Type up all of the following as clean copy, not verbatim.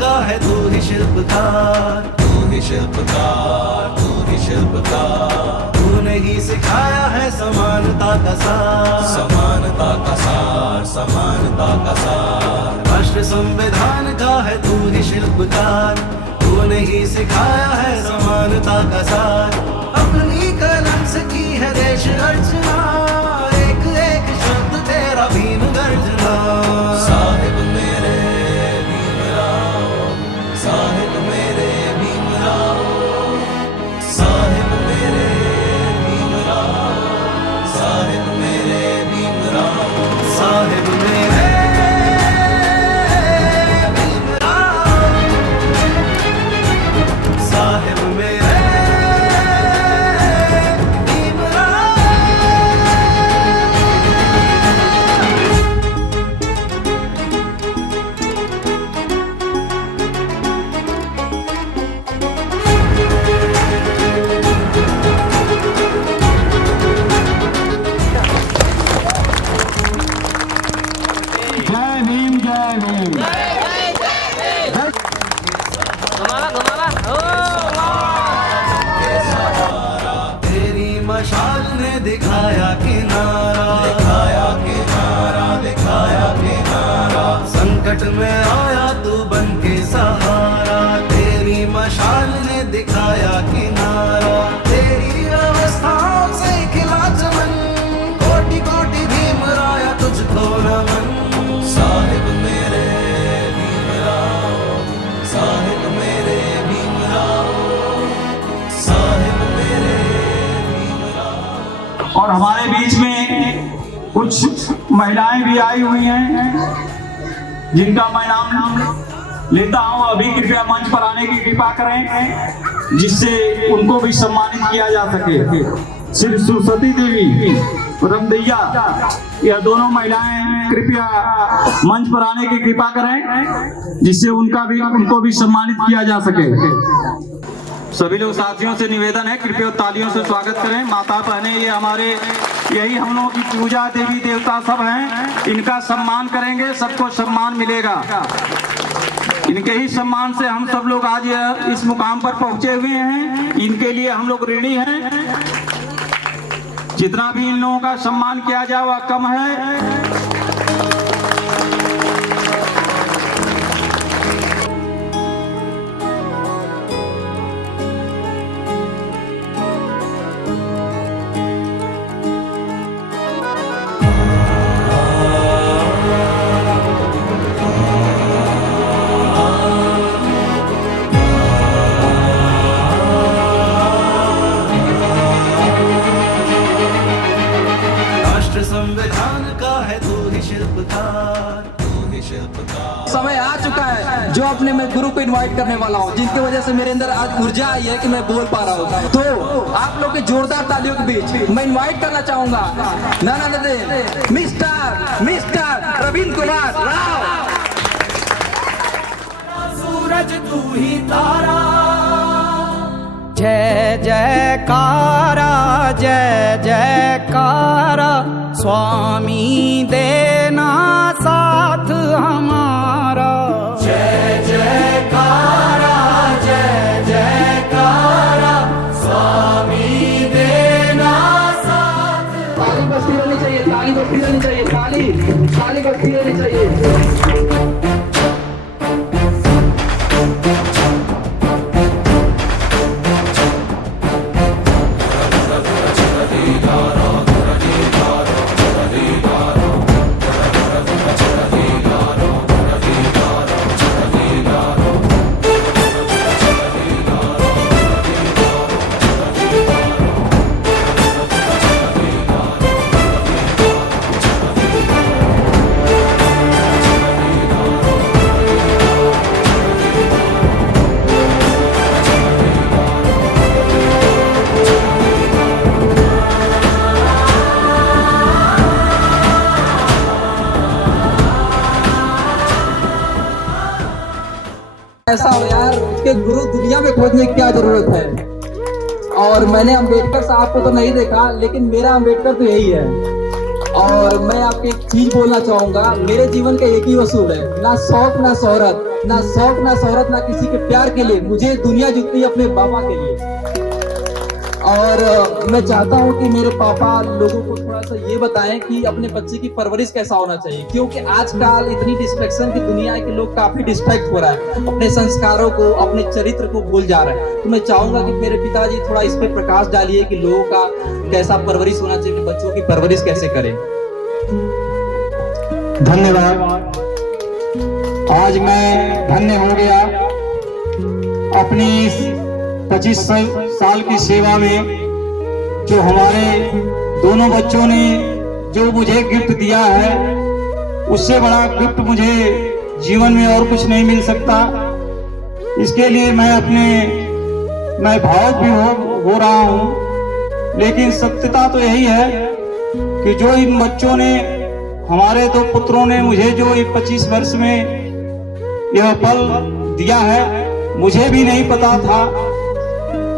का है तू ही शिल्पकार, तू ही शिल्पकार, तू ही शिल्पकार। तूने ही सिखाया है समानता का सार, समानता का सार, समानता का सार। राष्ट्र संविधान का है तू ही शिल्पकार, तूने ही सिखाया है समानता का सार। अपनी कलम से की है देश अर्चना, एक एक शब्द तेरा भीम गर्जना। साहिब मेरे भीमराव, साहिब मेरे भीमराव, साहिब मेरे भीमराव, साहिब मेरे भीमराव, साहिब मेरे साहिब मेरे मशाल ने दिखाया किनारा, दिखाया किनारा, दिखाया किनारा। संकट में आया तू बन के सहारा, तेरी मशाल ने दिखाया किनारा। तेरी अवस्थाओं से खिला चमन, कोटि कोटि भीमराया तुझको नमन। साहिब मेरे भीमराव, साहिब मेरे भीमराव, साहिब मेरे। और हमारे बीच में कुछ महिलाएं भी आई हुई हैं जिनका मैं नाम लेता हूं। अभी कृपया मंच पर आने की कृपा करें जिससे उनको भी सम्मानित किया जा सके। श्री सरस्वती देवी, रमदैया, यह दोनों महिलाएं कृपया मंच पर आने की कृपा करें जिससे उनको भी सम्मानित किया जा सके। सभी लोग साथियों से निवेदन है कृपया तालियों से स्वागत करें। माता बहनें, ये हमारे यही हम लोगों की पूजा देवी देवता सब हैं, इनका सम्मान करेंगे, सबको सम्मान मिलेगा। इनके ही सम्मान से हम सब लोग आज इस मुकाम पर पहुंचे हुए हैं। इनके लिए हम लोग ऋणी हैं। जितना भी इन लोगों का सम्मान किया जाए वह कम है। संविधान का है तू ही शिल्पकार, तू ही शिल्पकार। समय आ चुका है जो अपने मैं गुरु को इनवाइट करने वाला हूँ, जिनकी वजह से मेरे अंदर आज ऊर्जा आई है कि मैं बोल पा रहा हूँ। तो आप लोग के जोरदार तालियों के बीच मैं इनवाइट करना चाहूंगा मिस्टर प्रवीण कुमार राव। सूरज तू ही तारा, जय जयकारा, जय जयकारा, स्वामी देना साथ हमारा। जय जयकारा, जय जयकारा, स्वामी देना साथ। ताली बजती रहनी चाहिए, ताली बजती रहनी चाहिए, ताली बजती रहनी चाहिए। ऐसा हो यार, उसके गुरु दुनिया में खोजने की क्या जरूरत है। और मैंने अंबेडकर साहब को तो नहीं देखा, लेकिन मेरा अंबेडकर तो यही है। और मैं आपको एक चीज बोलना चाहूंगा, मेरे जीवन का एक ही असूल है, ना शौक ना शोहरत, ना शौक ना शोहरत, ना किसी के प्यार के लिए, मुझे दुनिया जीतनी है अपने पापा के लिए। और मैं चाहता हूं कि मेरे पापा लोगों को थोड़ा सा ये बताएं कि अपने बच्चे की परवरिश कैसा होना चाहिए, क्योंकि आजकल इतनी डिस्ट्रैक्शन की दुनिया है कि लोग काफी डिस्ट्रैक्ट हो रहा है, अपने संस्कारों को, अपने चरित्र को भूल जा रहे हैं। तो मैं चाहूंगा कि मेरे पिताजी थोड़ा इस पे प्रकाश डालिए कि लोगों का कैसा परवरिश होना चाहिए, कि बच्चों की परवरिश कैसे करें। धन्यवाद। आज मैं धन्य हो गया अपनी 25 साल की सेवा में, जो हमारे दोनों बच्चों ने जो मुझे गिफ्ट दिया है, उससे बड़ा गिफ्ट मुझे जीवन में और कुछ नहीं मिल सकता। इसके लिए मैं भावुक भी हो रहा हूँ, लेकिन सत्यता तो यही है कि जो इन बच्चों ने, हमारे दो पुत्रों ने मुझे जो 25 वर्ष में यह पल दिया है, मुझे भी नहीं पता था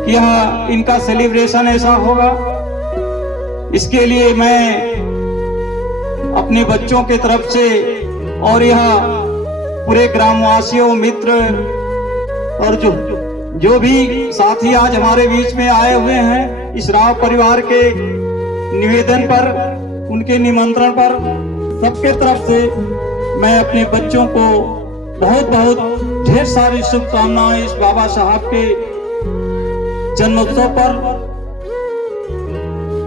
कि यह इनका सेलिब्रेशन ऐसा होगा। इसके लिए मैं अपने बच्चों के तरफ से और यह पूरे ग्रामवासियों, मित्र और जो भी साथी आज हमारे बीच में आए हुए हैं, इस राव परिवार के निवेदन पर, उनके निमंत्रण पर, सबके तरफ से मैं अपने बच्चों को बहुत बहुत ढेर सारी शुभकामनाएं इस बाबा साहब के जन्मोत्सव पर,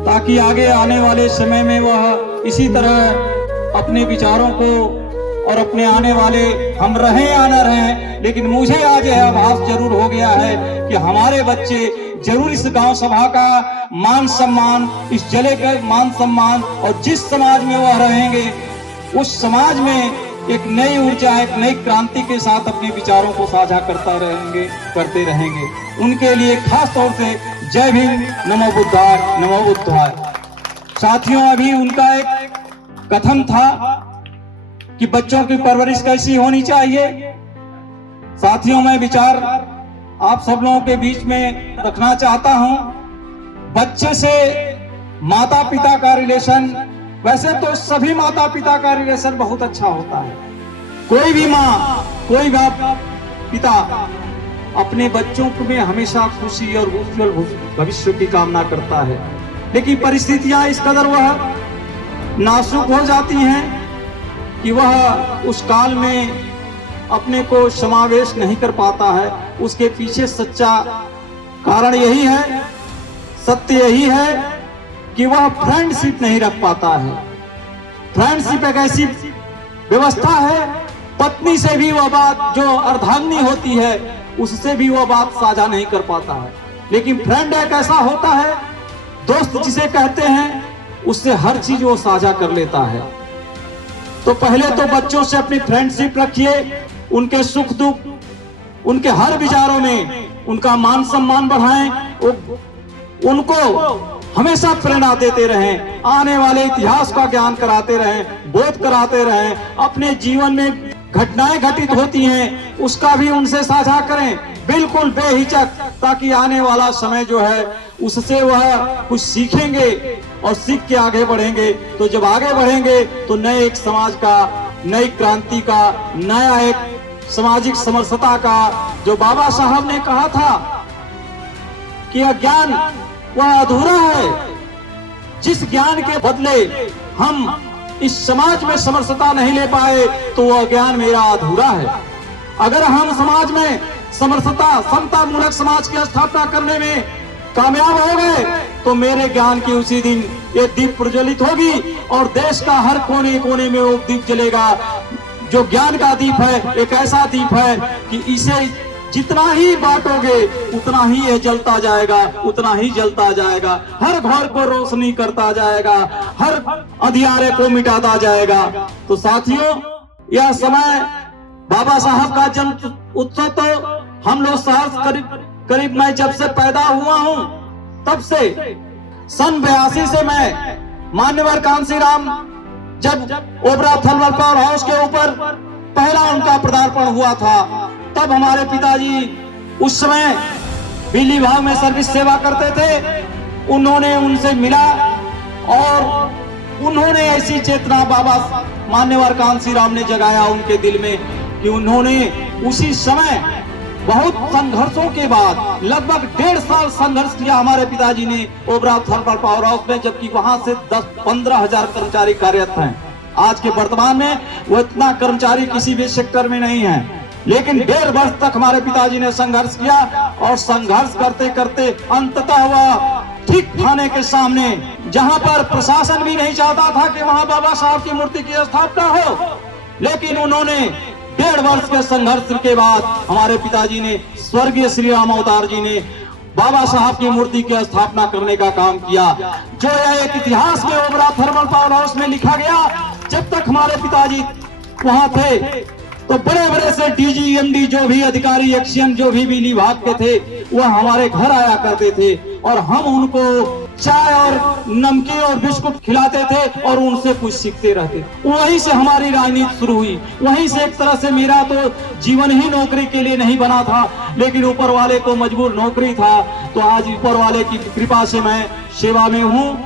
ताकि आगे आने वाले समय में वह इसी तरह अपने विचारों को और अपने आने वाले, हम रहें या न रहें, लेकिन मुझे आज यह आभास जरूर हो गया है कि हमारे बच्चे जरूर इस गांव सभा का मान सम्मान, इस जिले का मान सम्मान, और जिस समाज में वह रहेंगे उस समाज में एक नई ऊर्जा, एक नई क्रांति के साथ अपने विचारों को साझा करते रहेंगे। उनके लिए खास तौर से जय भीम, नमो बुद्धाय, नमो बुद्धाय। साथियों, अभी उनका एक कथन था कि बच्चों की परवरिश कैसी होनी चाहिए। साथियों, मैं विचार आप सब लोगों के बीच में रखना चाहता हूं। बच्चे से माता पिता का रिलेशन, वैसे तो सभी माता पिता का रिलेशन बहुत अच्छा होता है। कोई भी माँ, कोई बाप पिता अपने बच्चों में हमेशा खुशी और उज्जवल भविष्य की कामना करता है, लेकिन परिस्थितियां इस कदर वह नाजुक हो जाती हैं कि वह उस काल में अपने को समावेश नहीं कर पाता है। उसके पीछे सच्चा कारण यही है, सत्य यही है कि वह फ्रेंडशिप नहीं रख पाता है। फ्रेंडशिप एक ऐसी व्यवस्था है, पत्नी से भी वह बात जो अर्धांगिनी होती है, उससे भी वह बात साझा नहीं कर पाता है। लेकिन फ्रेंड एक ऐसा होता है, दोस्त जिसे कहते हैं, उससे हर चीज वो साझा कर लेता है। तो पहले तो बच्चों से अपनी फ्रेंडशिप रखिए, उनके सुख दुख, उनके हर विचारों में उनका मान सम्मान बढ़ाएं, उनको हमेशा प्रेरणा देते रहें, आने वाले इतिहास का ज्ञान कराते रहें, बोध कराते रहें। अपने जीवन में घटनाएं घटित होती हैं, उसका भी उनसे साझा करें, बिल्कुल बेहिचक, ताकि आने वाला समय जो है उससे वह कुछ सीखेंगे और सीख के आगे बढ़ेंगे। तो जब आगे बढ़ेंगे तो नए एक समाज का, नई क्रांति का, नया एक सामाजिक समरसता का, जो बाबा साहब ने कहा था कि अज्ञान वह अधूरा है, जिस ज्ञान के बदले हम इस समाज में समरसता नहीं ले पाए तो वह ज्ञान मेरा अधूरा है। अगर हम समाज में समरसता, समता मूलक समाज की स्थापना करने में कामयाब हो गए तो मेरे ज्ञान की उसी दिन ये दीप प्रज्वलित होगी और देश का हर कोने कोने में वो दीप जलेगा। जो ज्ञान का दीप है, एक ऐसा दीप है कि इसे जितना ही बांटोगे उतना ही ये जलता जाएगा, उतना ही जलता जाएगा, हर घर को रोशनी करता जाएगा, हर अंधियारे को मिटाता जाएगा। तो साथियों, यह समय बाबा साहब का जन्म उत्सव तो हम लोग सहर्ष करीब मैं जब से पैदा हुआ हूं तब से, सन 82 से मैं मान्यवर कांसीराम जब ओबरा थर्मल पावर हाउस के ऊपर पहला उनका पदार्पण हुआ था, तब हमारे पिताजी उस समय बिजली विभाग में सर्विस सेवा करते थे। उन्होंने उनसे मिला और उन्होंने ऐसी चेतना बाबा मान्यवर कांसी राम ने जगाया उनके दिल में कि उन्होंने उसी समय बहुत संघर्षों के बाद लगभग 1.5 साल संघर्ष किया हमारे पिताजी ने ओबरा थर्मल पावर हाउस में, जबकि वहां से 10-15 हजार कर्मचारी कार्यरत हैं। आज के वर्तमान में वो इतना कर्मचारी किसी भी सेक्टर में नहीं है, लेकिन 1.5 वर्ष तक हमारे पिताजी ने संघर्ष किया और संघर्ष करते करते अंततः वह ठीक थाने के सामने, जहां पर प्रशासन भी नहीं चाहता था कि वहां बाबा साहब की मूर्ति की स्थापना हो, लेकिन उन्होंने 1.5 वर्ष के संघर्ष के बाद हमारे पिताजी ने, स्वर्गीय श्री राम अवतार जी ने बाबा साहब की मूर्ति की स्थापना करने का काम किया, जो यह एक इतिहास में ओबरा थर्मल पावर हाउस में लिखा गया। जब तक हमारे पिताजी वहां थे तो बड़े बड़े से डीजी एमडी जो भी अधिकारी एक्शन जो भी बिजली विभाग के थे वह हमारे घर आया करते थे और हम उनको चाय और नमकीन और बिस्कुट खिलाते थे और उनसे कुछ सीखते रहते। वहीं से हमारी राजनीति शुरू हुई। वहीं से एक तरह से मेरा तो जीवन ही नौकरी के लिए नहीं बना था, लेकिन ऊपर वाले को मजबूर नौकरी था, तो आज ऊपर वाले की कृपा से मैं सेवा में हूँ।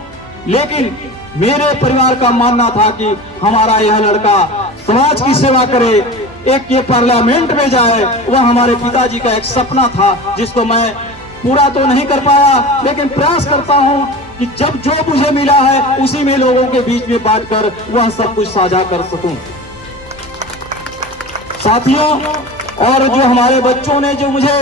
लेकिन मेरे परिवार का मानना था कि हमारा यह लड़का समाज की सेवा करे, एक ये पार्लियामेंट में जाए। वह हमारे पिताजी का एक सपना था, जिसको मैं पूरा तो नहीं कर पाया, लेकिन प्रयास करता हूं कि जब जो मुझे मिला है उसी में लोगों के बीच में बांटकर वह सब कुछ साझा कर सकूं। साथियों, और जो हमारे बच्चों ने जो मुझे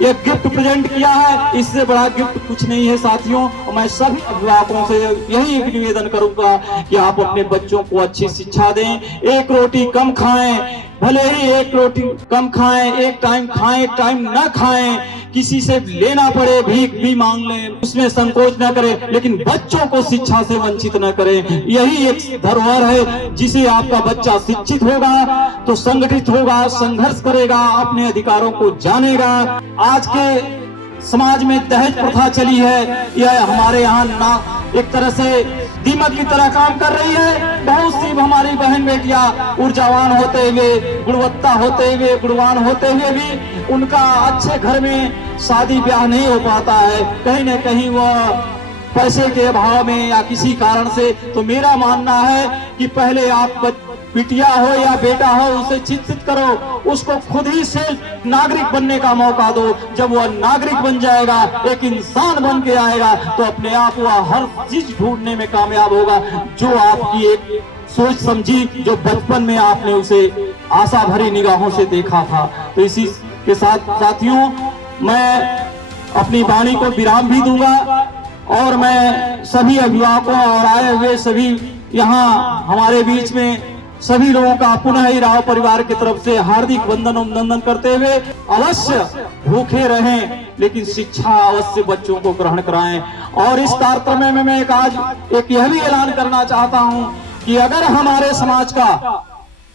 एक गिफ्ट प्रेजेंट किया है, इससे बड़ा गिफ्ट कुछ नहीं है साथियों। मैं सभी अभिभावकों से यही एक निवेदन करूंगा कि आप अपने बच्चों को अच्छी शिक्षा दें। एक रोटी कम खाएं, भले ही एक रोटी कम खाएं, एक टाइम खाएं, एक टाइम न खाएं, किसी से लेना पड़े भीख भी मांग लें, उसमें संकोच न करें, लेकिन बच्चों को शिक्षा से वंचित न करें। यही एक धरोहर है, जिसे आपका बच्चा शिक्षित होगा तो संगठित होगा, संघर्ष करेगा, अपने अधिकारों को जानेगा। आज के समाज में दहेज प्रथा चली है, यह हमारे यहाँ ना एक तरह से दीमक की तरह काम कर रही है। बहुत सी हमारी बहन बेटियां ऊर्जावान होते हुए, गुणवत्ता होते हुए, गुणवान होते हुए भी उनका अच्छे घर में शादी ब्याह नहीं हो पाता है, कहीं न कहीं वह पैसे के अभाव में या किसी कारण से। तो मेरा मानना है कि पहले आप बिटिया हो या बेटा हो, उसे शिक्षित करो, उसको खुद ही से नागरिक बनने का मौका दो। जब वह नागरिक बन जाएगा, एक इंसान बन के आएगा, तो अपने आप वह हर चीज ढूंढने में कामयाब होगा जो आपकी एक सोच समझी, जो बचपन में आपने उसे आशा भरी निगाहों से देखा था। तो इसी के साथ साथियों, मैं अपनी वाणी को विराम भी दूंगा और मैं सभी अभिभावकों और आए हुए सभी यहाँ हमारे बीच में सभी लोगों का पुनः ही राव परिवार की तरफ से हार्दिक वंदन अभिनंदन करते हुए, अवश्य भूखे रहें लेकिन शिक्षा अवश्य बच्चों को ग्रहण कराएं। और इस कार्यक्रम में मैं आज एक यह भी ऐलान करना चाहता हूं कि अगर हमारे समाज का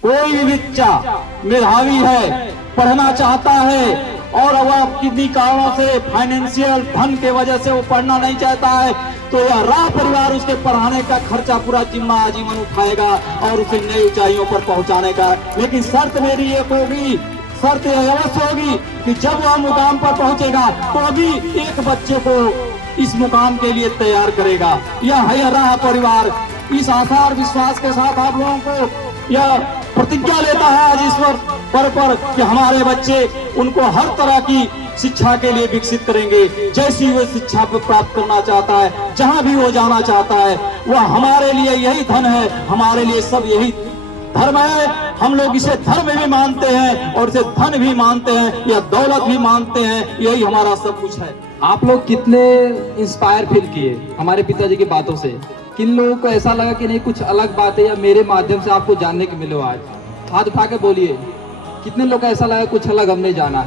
कोई भी बच्चा मेधावी है, पढ़ना चाहता है और वह किन्हीं कारणों से फाइनेंशियल धन के वजह से वो पढ़ना नहीं चाहता है, तो यह राव परिवार उसके पढ़ाने का खर्चा पूरा जिम्मा आजीवन उठाएगा और उसे नई ऊंचाइयों पर पहुंचाने का। लेकिन शर्त मेरी एक होगी, शर्त अवश्य होगी कि जब वह मुकाम पर पहुंचेगा तो अभी एक बच्चे को इस मुकाम के लिए तैयार करेगा। यह है राव परिवार। इस आशा और विश्वास के साथ आप लोगों को यह प्रतिज्ञा लेता है आज ईश्वर पर कि हमारे बच्चे उनको हर तरह की शिक्षा के लिए विकसित करेंगे। जैसी वो शिक्षा प्राप्त करना चाहता है, जहां भी वो जाना चाहता है, वह हमारे लिए यही धन है, हमारे लिए सब यही धर्म है। हम लोग इसे धर्म भी मानते हैं और इसे धन भी मानते हैं, या दौलत भी मानते हैं, यही हमारा सब कुछ है। आप लोग कितने इंस्पायर फील किए हमारे पिताजी की बातों से? किन लोगों को ऐसा लगा कि नहीं कुछ अलग बात है या मेरे माध्यम से आपको जानने को मिलो? आज हाथ उठा के बोलिए, कितने लोग को ऐसा लगा कुछ अलग हमने जाना?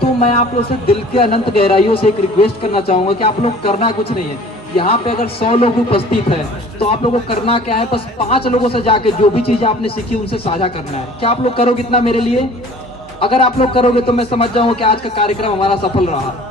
तो मैं आप लोग से दिल के अनंत गहराइयों से एक रिक्वेस्ट करना चाहूंगा कि आप लोग करना कुछ नहीं है। यहाँ पे अगर 100 लोग उपस्थित है तो आप लोगों को करना क्या है, बस 5 लोगों से जाके जो भी चीजें आपने सीखी उनसे साझा करना है। क्या आप लोग करोगे इतना मेरे लिए? अगर आप लोग करोगे तो मैं समझ जाऊंगा कि आज का कार्यक्रम हमारा सफल रहा।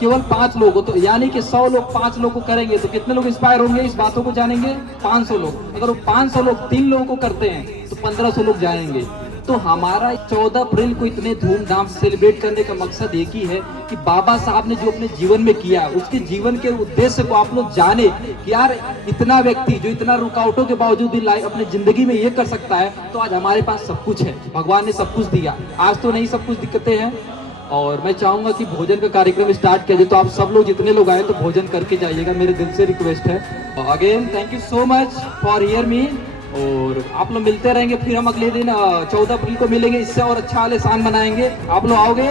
केवल 5 लोग हो तो यानी कि 100 लोग 5 लोग को करेंगे तो कितने लोग इंस्पायर होंगे, इस बातों को जानेंगे? 500 लोग। अगर वो 500 लोग 3 लोगों को करते हैं तो 1500 लोग जानेंगे। तो हमारा 14 अप्रैल को इतने धूमधाम से सेलिब्रेट करने का मकसद एक ही है कि बाबा साहब ने जो अपने जीवन में किया, उसके जीवन के उद्देश्य को आप लोग जाने कि यार इतना व्यक्ति जो इतना रुकावटों के बावजूद भी अपने जिंदगी में ये कर सकता है, तो आज हमारे पास सब कुछ है, भगवान ने सब कुछ दिया। आज तो नहीं, सब कुछ दिक्कतें हैं। और मैं चाहूंगा कि भोजन का कार्यक्रम स्टार्ट किया जाए, तो आप सब लोग जितने लोग आए तो भोजन करके जाइएगा, मेरे दिल से रिक्वेस्ट है। Again thank you so much for hear me. और आप लोग मिलते रहेंगे, फिर हम अगले दिन 14 अप्रैल को मिलेंगे, इससे और अच्छा आलिशान मनाएंगे। आप लोग आओगे?